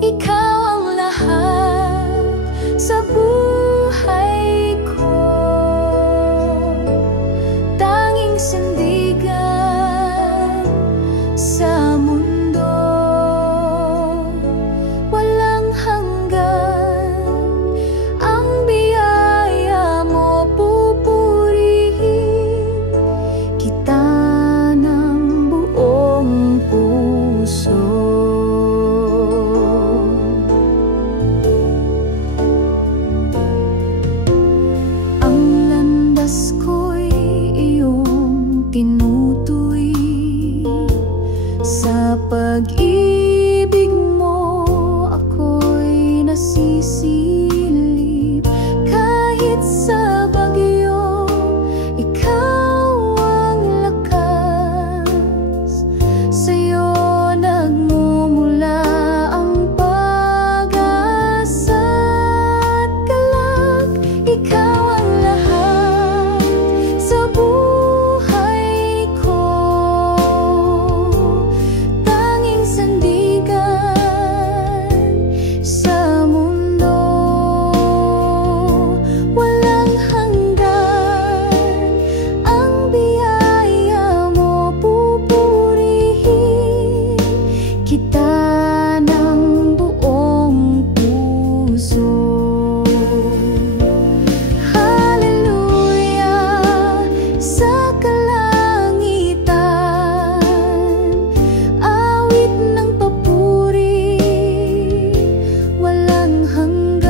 ikaw ang lahat sa buhay ko. Tanging sandigan sa mundo, walang hanggan. Ang biyaya mo pupurihin kita ng buong puso. Ang landas ko'y iyong tinutuwi, sa pag-ibig mo ako'y nasisilip. Kahit sa bagyo, ikaw ang lakas. Sa'yo nagmumula ang pag-asa at galak. Ikaw ang lahat sa buhay ko. Tanging sandigan sa mundo, walang hanggan. Ang biyaya mo pupurihin kita ng buong puso. Hallelujah sa kalangitan, awit ng papuri, walang hanggan.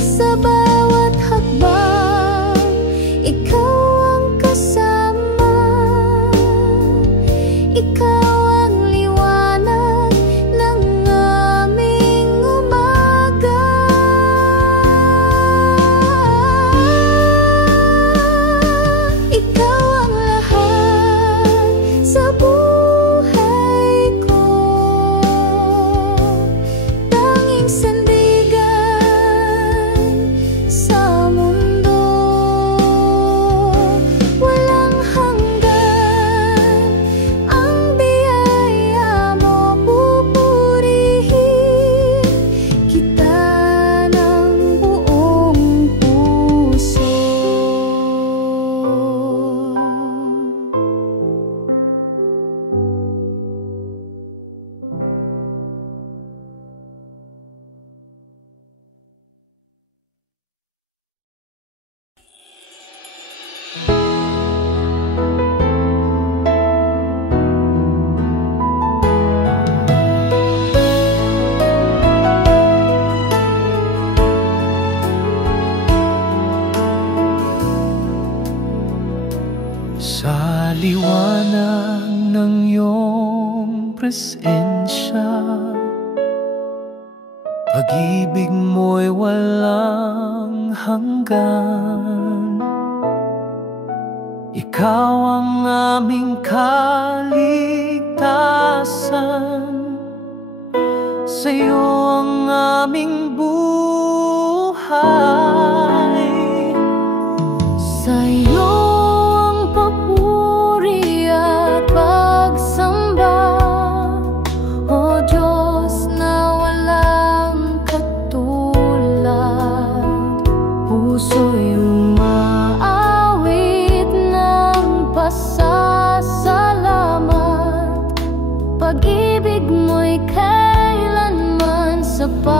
Sa bawat hakbang, ikaw ang kasama. Ikaw ang liwanag ng aming umaga. Ikaw ang lahat sa buhay ko. Tanging sandigan sa mundo, walang hanggan. Ang biyaya mo pupurihin kita ng buong puso. Sa liwanag ng iyong presensya, pag-ibig mo'y walang hanggan. Ikaw ang aming kaligtasan, sa'yo ang aming buhay. Sa'yo ang papuri at pagsamba, O Diyos na walang katulad. Puso'y umaawit ng pasasalamat. Pag-ibig mo'y kailanman sapat.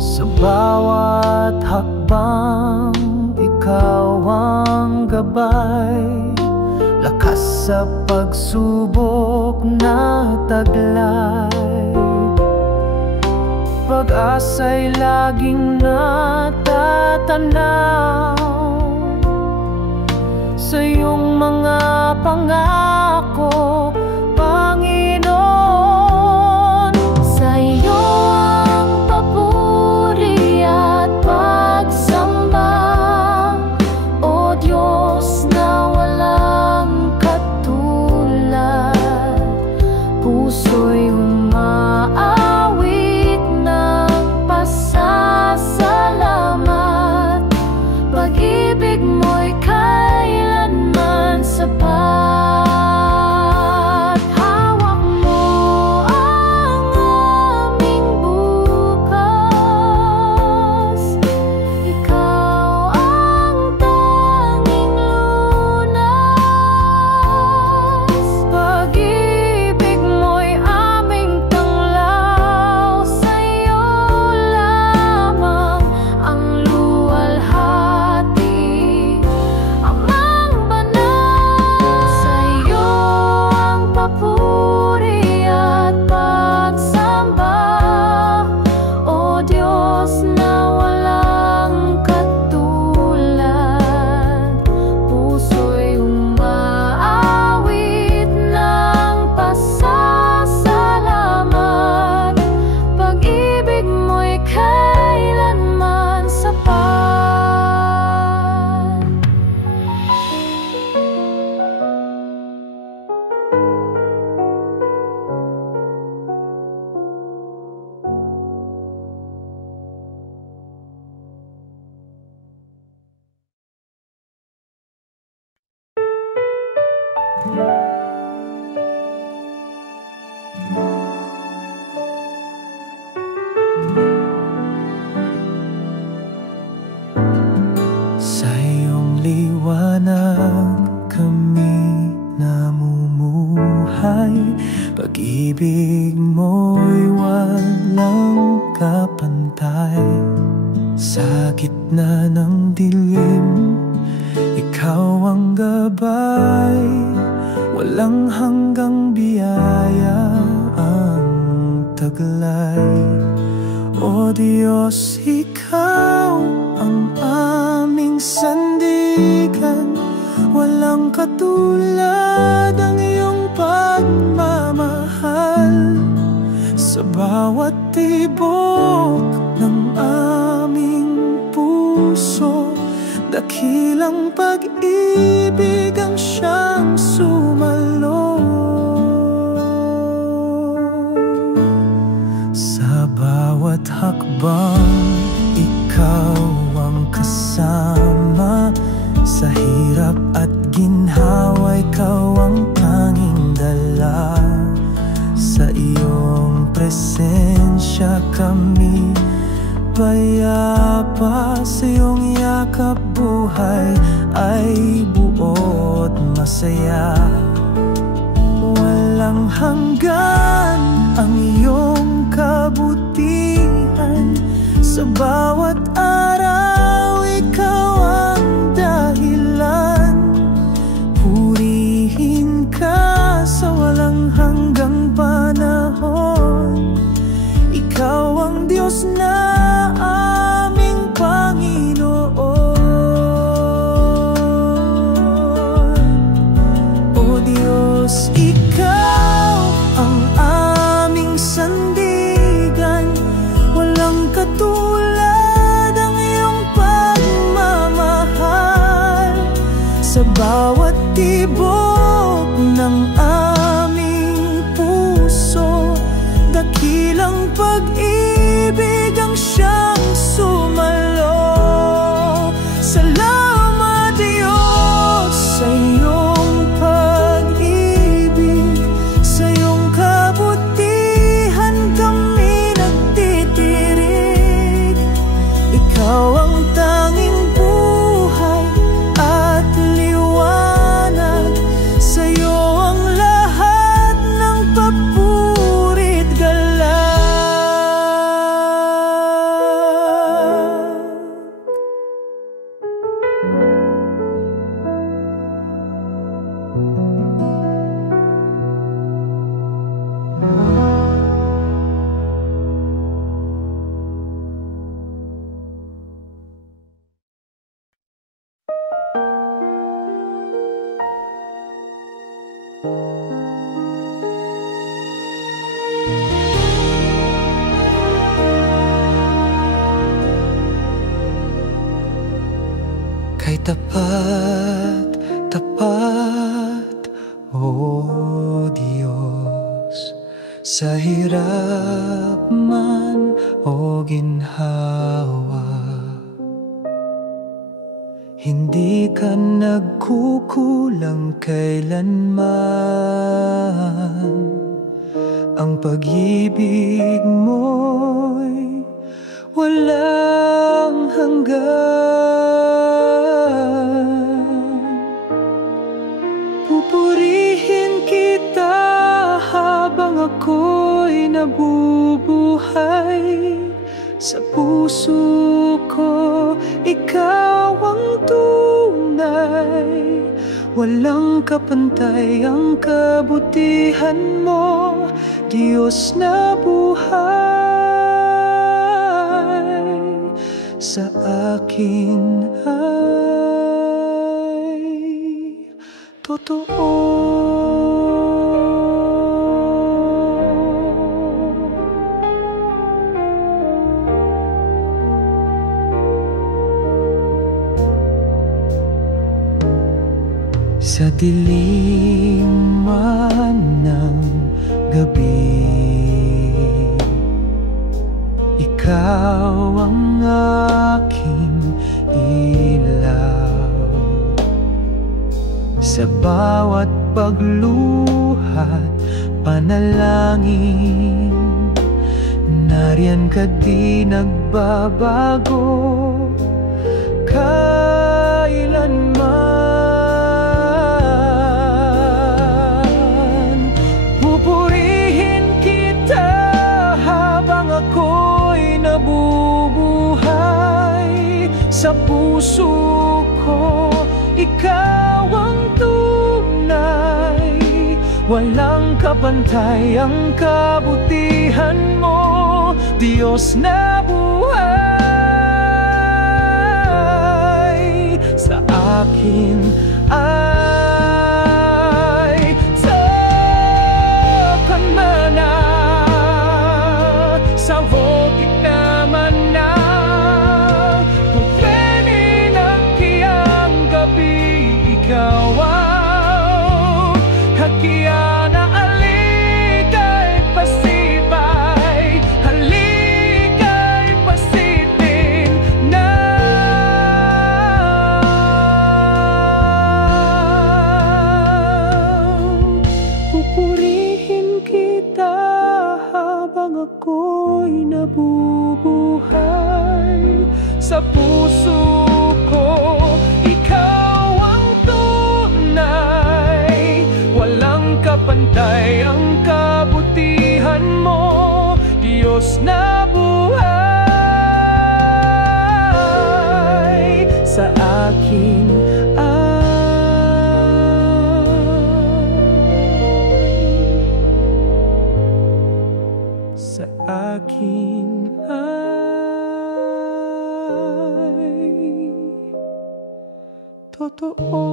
Sa bawat hakbang, ikaw ang gabay. Lakas sa pagsubok na taglay. Pag-asa'y laging natatanaw sa iyong mga pangako, Panginoon. Sa iyo ang papuri at pagsamba, O Diyos na walang katulad. Puso'y umaawit ng pasasalamat. Pag-ibig mo'y kailanman sa Sa iyong liwanag kami namumuhay, pag-ibig mo'y walang kapantay. Sa gitna ng dilim, ikaw ang gabay, walang hanggang biyaya ang taglay. O Diyos, ikaw ang aming sandigan, walang katulad ang iyong pagmamahal. Sa bawat tibok ng aming puso, dakilang pag-ibig ang siyang sumalo. Sa bawat hakbang, ikaw ang kasama. Sa hirap at ginhawa, ikaw ang tanging dala. Sa iyong presensya kami payapa, sa iyong yakap buhay ay buot masaya. Walang hanggan ang iyong kabutihan, sa bawat araw ikaw ang dahilan. Purihin ka sa walang hanggang panahon, ikaw ang Diyos na aming Panginoon. O Diyos, ikaw ang aming sandigan, walang katulad ang iyong pagmamahal. Sa bawat tibok ng aming puso, dakilang pag-ibig ang siyang sumalo. Salamat Diyos sa iyong pag-ibig, sa iyong kabutihan kami nagtitirig. Ikaw ang tanging buhay at liwanag, sa iyo ang lahat ng papurit galang. Kay tapat, tapat, O Diyos, sa hirap man o ginhawa, hindi ka nagkukulang kailanman. Ang pag-ibig mo'y walang hanggan. Pupurihin kita habang ako'y nabubuhay. Sa puso ko, ikaw ang tunay. Walang kapantay ang kabutihan mo, Diyos na buhay. Sa akin ay totoo. Sa dilim man ng gabi, ikaw ang aking ilaw. sa bawat pagluhat, panalangin. Nariyan ka di nagbabago kailanman. Pupurihin kita habang ako'y nabubuhay. Sa puso ko, ikaw ang tunay. Walang kapantay ang kabutihan mo, Diyos na buhay. Sa akin ay takan mana, sa votik naman na pupeni ng kiyang gabi. Ikaw ang hakiana, alikay pasibay, halikay pasitin na. Pupurihin kita habang ako'y nabubuhay. Sa puso ko, ikaw ang tunay. Walang kapantay ang kabutihan mo, Diyos na buhay. Sa akin sa akin ay totoo.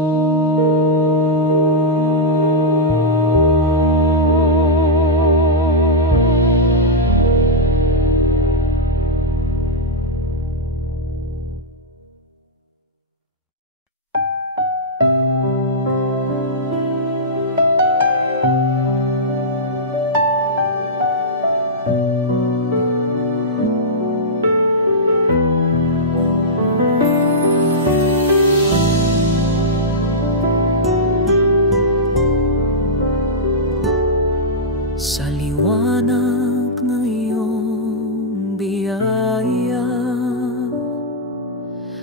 Sa liwanag ng iyong biyaya,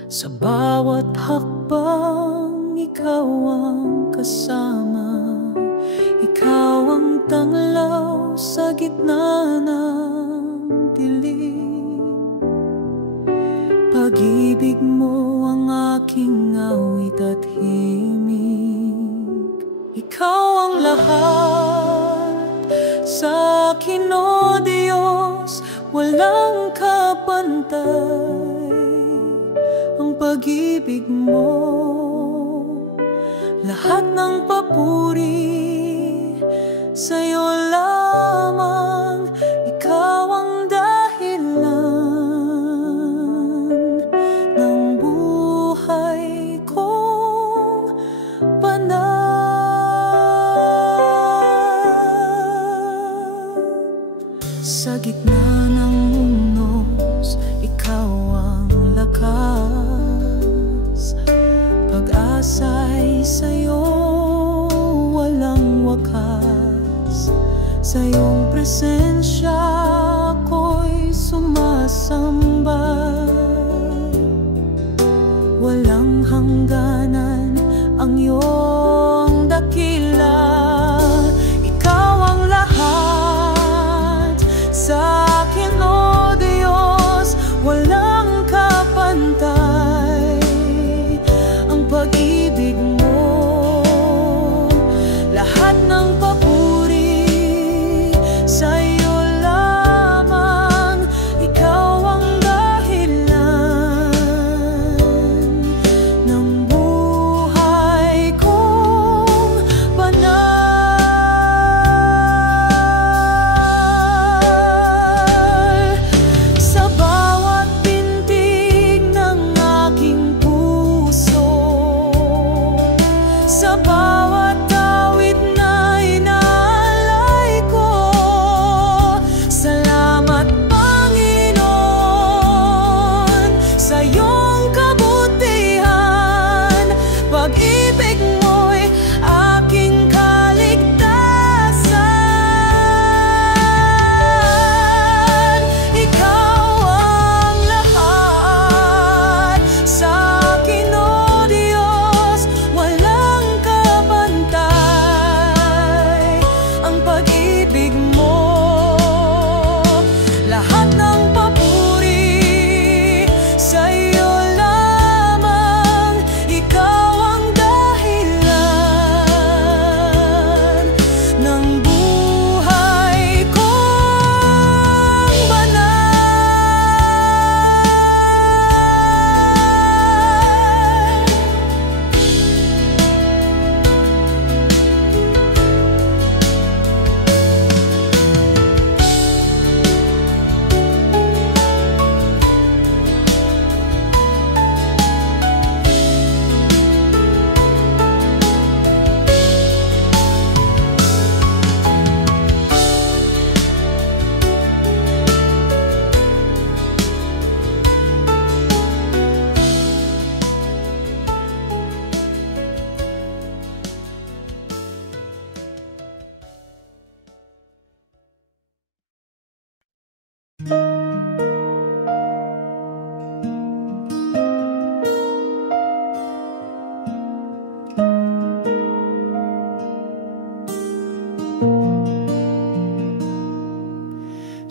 sa bawat hakbang ikaw ang kasama. Ikaw ang tanglaw sa gitna ng dilim. Pag-ibig mo ang aking awit at himig. Ikaw ang lahat sa akin, o Diyos, walang kapantay ang pag-ibig mo. Lahat ng papuri sa'yo lamang. Ikaw ang dahilan ng buhay kong panay. Sa gitna ng unos, ikaw ang lakas. Pag-asa'y sa'yo walang wakas. Sa iyong presensya ako'y sumasamba. Walang hangganan ang iyong dakila. Ikaw ang lahat sa akin, o Diyos, walang kapantay ang pag-ibig mo. Lahat ng papuri sa'yo lamang. Ikaw ang dahilan ng buhay ko.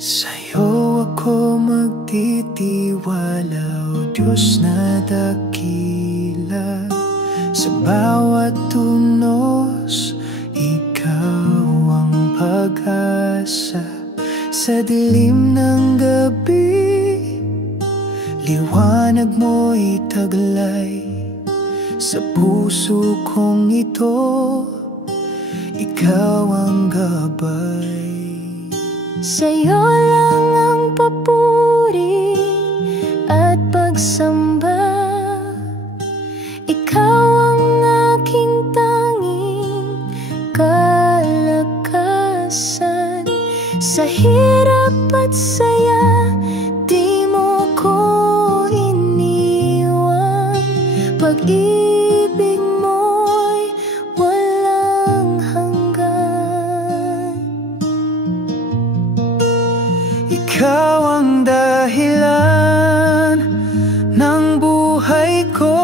Sa'yo ako magtitiwala, O Diyos na dakila. Sa bawat tunos, Ikaw ang pag-asa. Sa dilim ng gabi, liwanag mo'y taglay. Sa puso kong ito, Ikaw ang gabay. Sa'yo lang ang papuri at pagsamba. Ikaw ang aking tanging kalakasan. Sa hirap at saya, di mo ko iniwan. Pag-ibig mo'y walang hanggan. Ikaw ang dahilan ng buhay ko.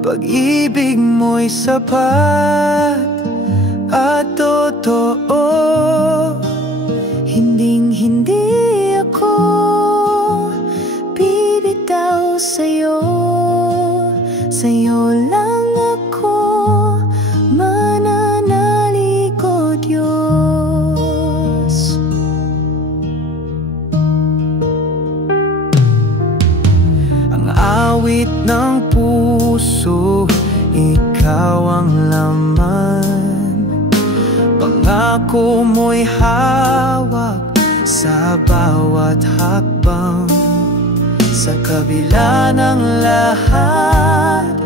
Pag-ibig mo'y sapat at totoo. Hinding-hindi ako bibitaw sa'yo. Sa'yo lang ako mananalig, O Diyos. Ang awit ng puso, Ikaw ang laman. Pangako mo'y hawak sa bawat hakbang. Sa kabila ng lahat,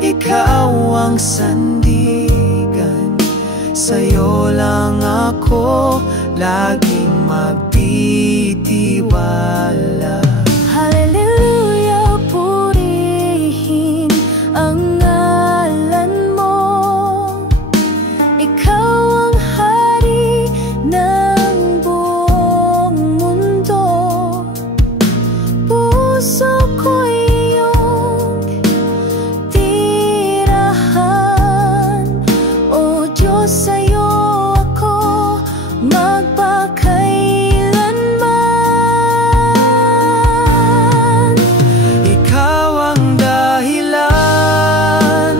Ikaw ang sandigan. Sa'yo lang ako laging magtitiwala. Hallelujah, purihin ang ngalan mo. Ikaw ang hari ng buong mundo. Puso ko'y iyong tirahan. O Diyos, sa'yo ako magpakailanman. Ikaw ang dahilan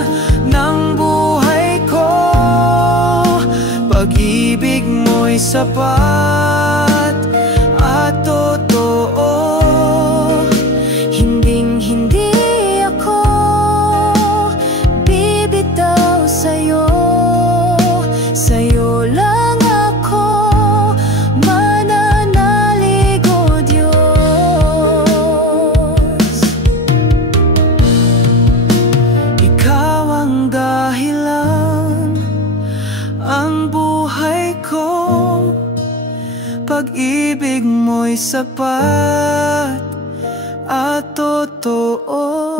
ng buhay ko. Pag-ibig mo'y sapat at totoo. Hinding-hindi ako bibitaw sa'yo. Sa'yo lang ako mananalig, O Diyos. Ikaw ang dahilan, ang buhay ko. Pag-ibig mo'y sapat at totoo.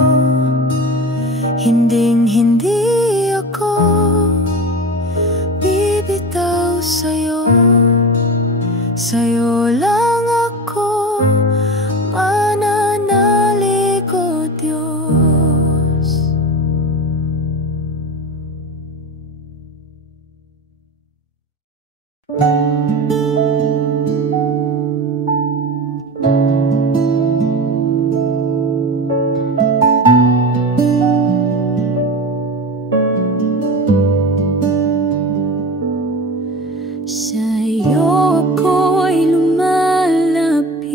Hinding-hindi ako bibitaw sa'yo. Sa'yo lang ako mananalig, O Diyos. Sa'yo ako'y lumalapit.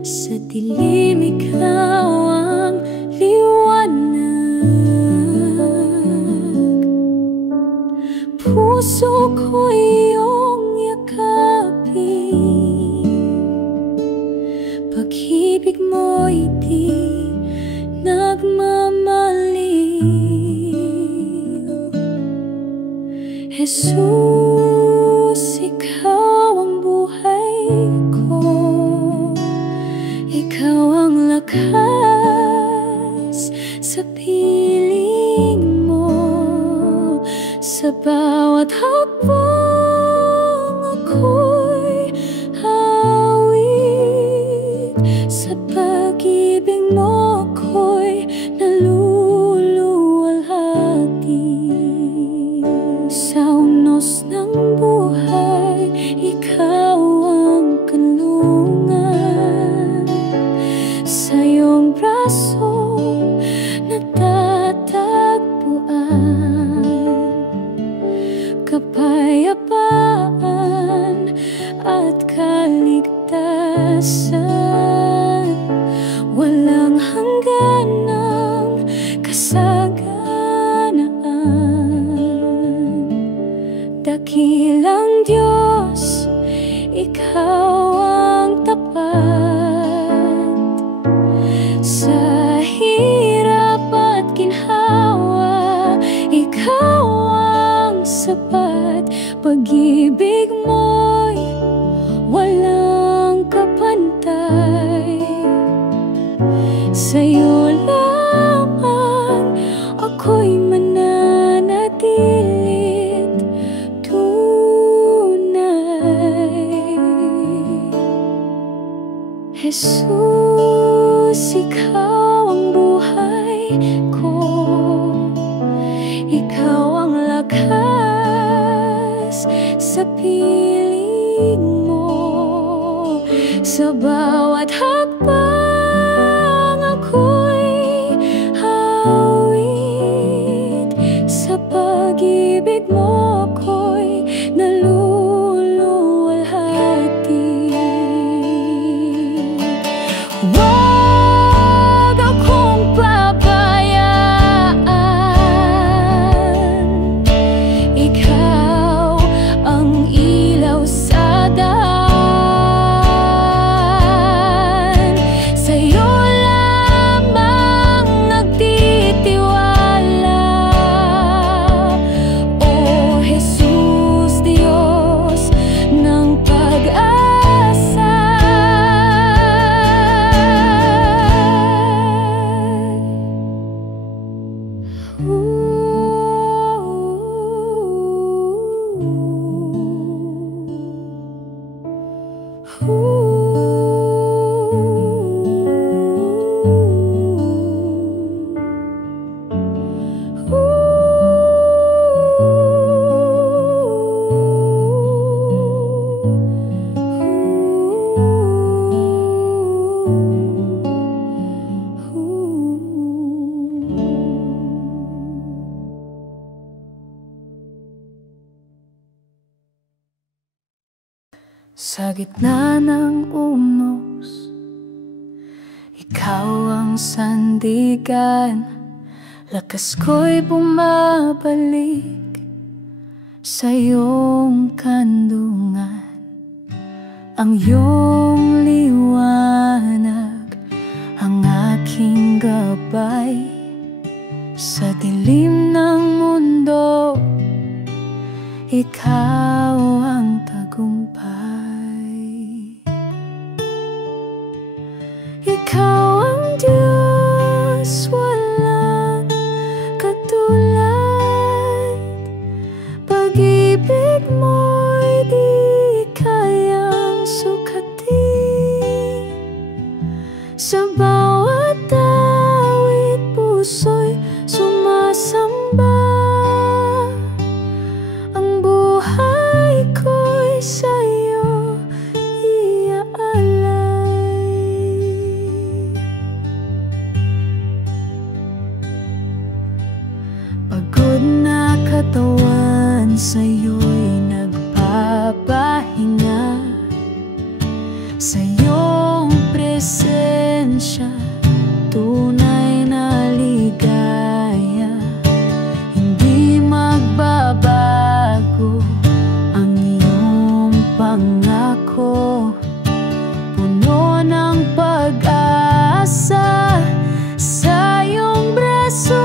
Sa dilim ikaw ang liwanag. Puso ko'y iyong yakapin. Pag-ibig mo'y di nagmamaliw. Jesus, ikaw ang buhay ko. Ikaw ang lakas sa piling mo. Sa bawat hakbang ako'y hawig. Sa pag-ibig mo ako'y naluluwalhati. Sa unos ng kasaganaan. Dakilang Diyos, Ikaw ang tapat. Sa hirap at ginhawa, Ikaw ang sapat. Pag-ibig mo'y walang kapantay. Sa'yo lamang ako'y mananatilit tunay. Jesus, Ikaw ang buhay ko. Ikaw ang lakas sa piling mo. Sa bawat hakbang ako'y hawit. Sa pag-ibig mo ako'y naluluwalhati. Huwag akong pabayaan. Ikaw ang ilaw sa daan. Sa'yo lamang nagtitiwala. O Jesus, Diyos ng pag-asa. Sa gitna ng umos, Ikaw ang sandigan. Lakas ko'y bumabalik sa iyong kandungan. Ang iyong liwanag ang aking gabay. Sa dilim ng mundo, Ikaw ang tagumpay. Ikaw ang Diyos, walang katulad. Pag-ibig mo'y di kayang sukatin. Sa bawat awit puso'y sumasamba. Ang buhay ko'y sa'yo iaalay. Pagod na katawan sa'yo'y nagpapahinga. Sa iyong presensya, tunay na ligaya. Hindi magbabago ang iyong pangako. Puno ng pag-asa sa iyong braso.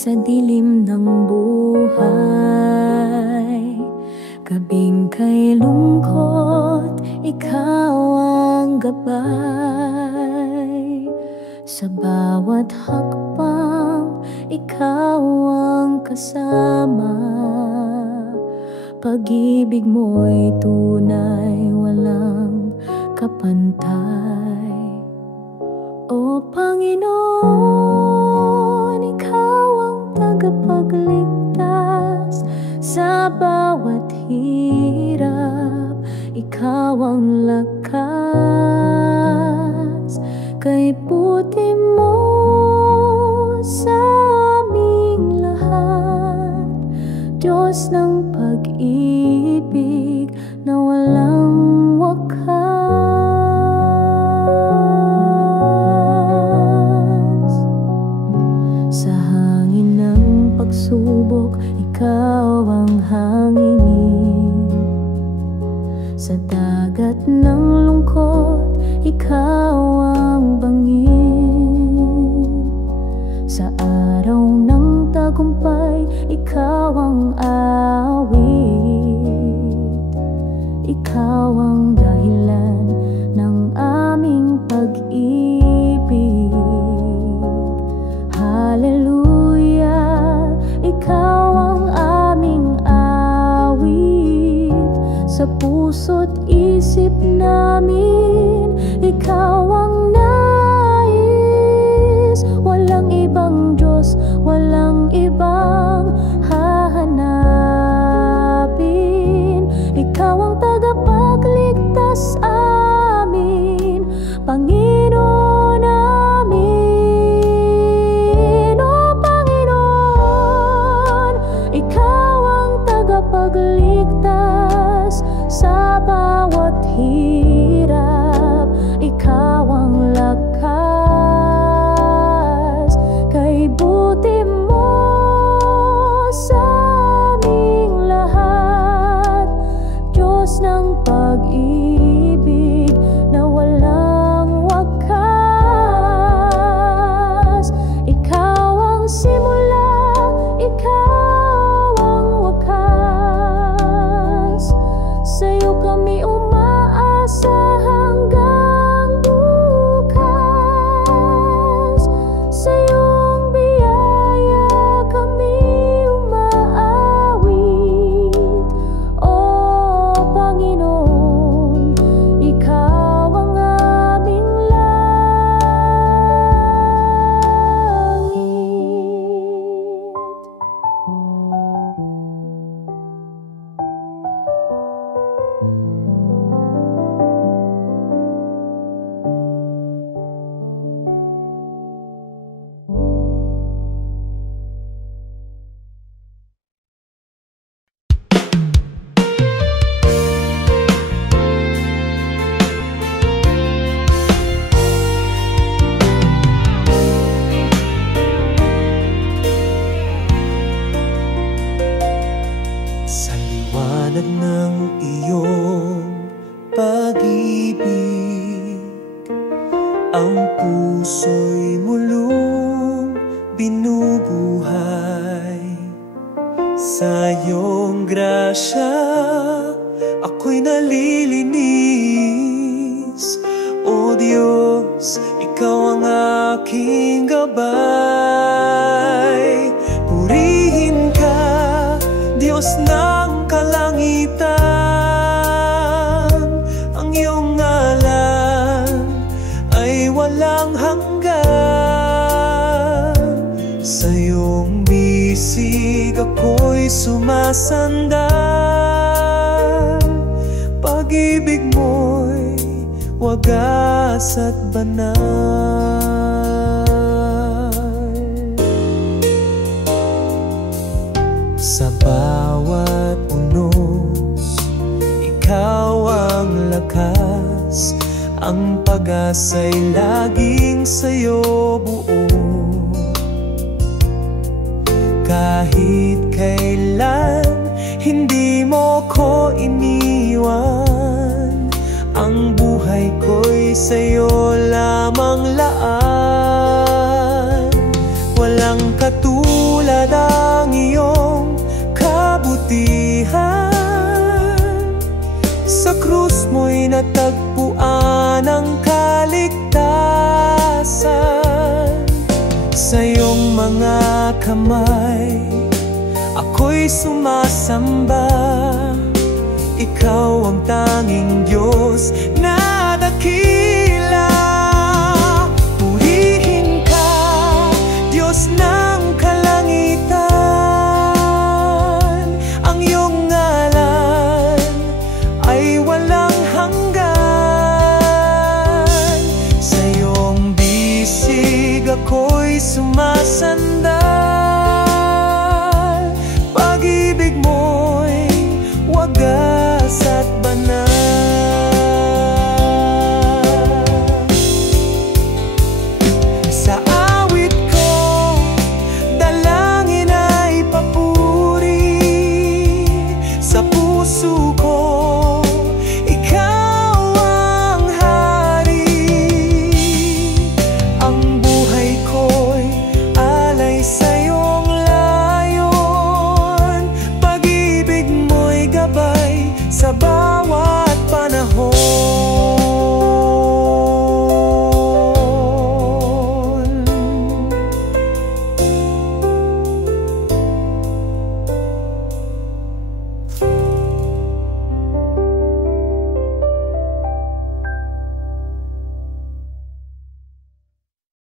sa dilim ng buhay. Gabing kay lungkot, ikaw ang gabay. Sa bawat hakbang, ikaw ang kasama. Pag-ibig mo'y tunay, walang kapantay. O Panginoon, ikaw ang tagapagligtas sa bawat hirap. Ikaw ang lakas, kay puti mo sa aming lahat. Diyos ng pag-ibig na walang wakas. Sa hangin ng pagsubok, ikaw ang hanginin. Sa dagat ng lungkot, ikaw ang bangin. Sa araw ng tagumpay, ikaw ang awit. Ikaw ang dahilan ng aming pag-ibig. Hallelujah, ikaw ang aming awit. Sa puso't isip namin, ikaw ang nais. Walang ibang Diyos, walang ibang hahanapin. Ikaw ang tagapagligtas amin, Panginoon namin. O Panginoon, ikaw ang tagapagligtas sa bawat hirap. Ikaw ang lakas, kay buti mo sa aming lahat. Diyos ng pag-ibig na walang wakas. Ikaw ang simula, ikaw ang wakas. Sa'yo kami umaasa hanggang bukas. Sa iyong biyaya kami umaawit. O Panginoon, ikaw ang aming langit. Sa liwanag ng iyong pag-ibig, ang puso'y mulong binubuhay. Sa iyong grasya, ako'y nalilinis. O Diyos, ikaw ang aking gabay. Purihin ka, Diyos ng kalangitan. Ang iyong ngalan ay walang hanggan. Sa iyong bisig ako'y sumasandal. Pag-ibig mo'y wagas at banal. Sa bawat unos, ikaw ang lakas. Ang pag-asa'y laging sa'yo buo. Kahit kailan, hindi mo ko iniwan. Ang buhay ko'y sa'yo lamang laan. Walang katulad kamay, ako'y sumasamba. Ikaw ang tanging Diyos na